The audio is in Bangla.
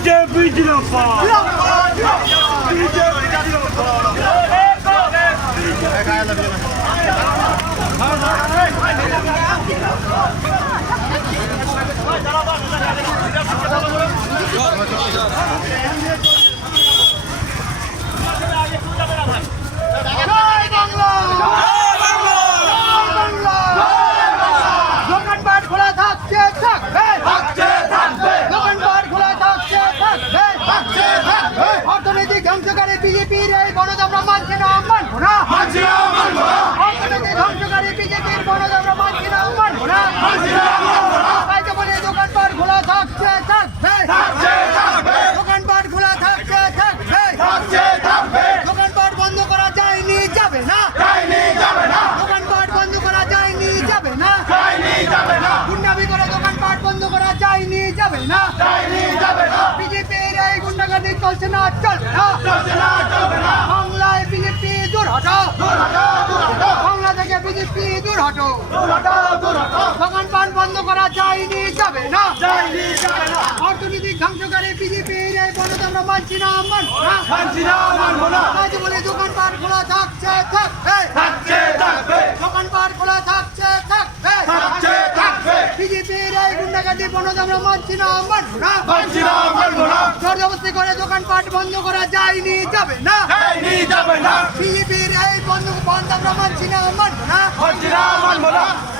BJP Dilapa! Dilapa! BJP! বিজেপির এই গণজ আমরা মানছি না মানবো না। অর্থনৈতিক ধ্বংসকারী বিজেপির গণজ বিজেপির মানছি না মানবো না তাই তো বলি দোকানপাট খোলা থাকছে থাকবে দোকানপাট খোলা থাকছে থাকবে দোকানপাট বন্ধ করা যায়নি যাবে না দোকানপাট বন্ধ করা যায়নি যাবে না গুন্ডামি করে দোকানপাট বন্ধ করা যায়নি যাবে না। বিজেপির এই গুন্ডাগার্দি চলছে না চলবে না। বাংলায় বিজেপি দূর হটো। বাংলা থেকে বিজেপি দূর হটো। দোকানপাট বন্ধ করা যায়নি যাবে না। অর্থনৈতিক ধ্বংসকারী বিজেপির এই বনদ আমরা মানছি না মানবো না। তাই তো বলে দোকানপাট খোলা থাকছে থাকবে। দোকানপাট খোলা থাকছে থাকবে বিজেপির এই বনদ আমরা মানছি না মানবো না জোর জবরদস্তি করে দোকানপাট বন্ধ করা যায়নি যাবে না বিজেপির এই বন্ধ বন্ধ আমরা মানছি না মানবো না Go back!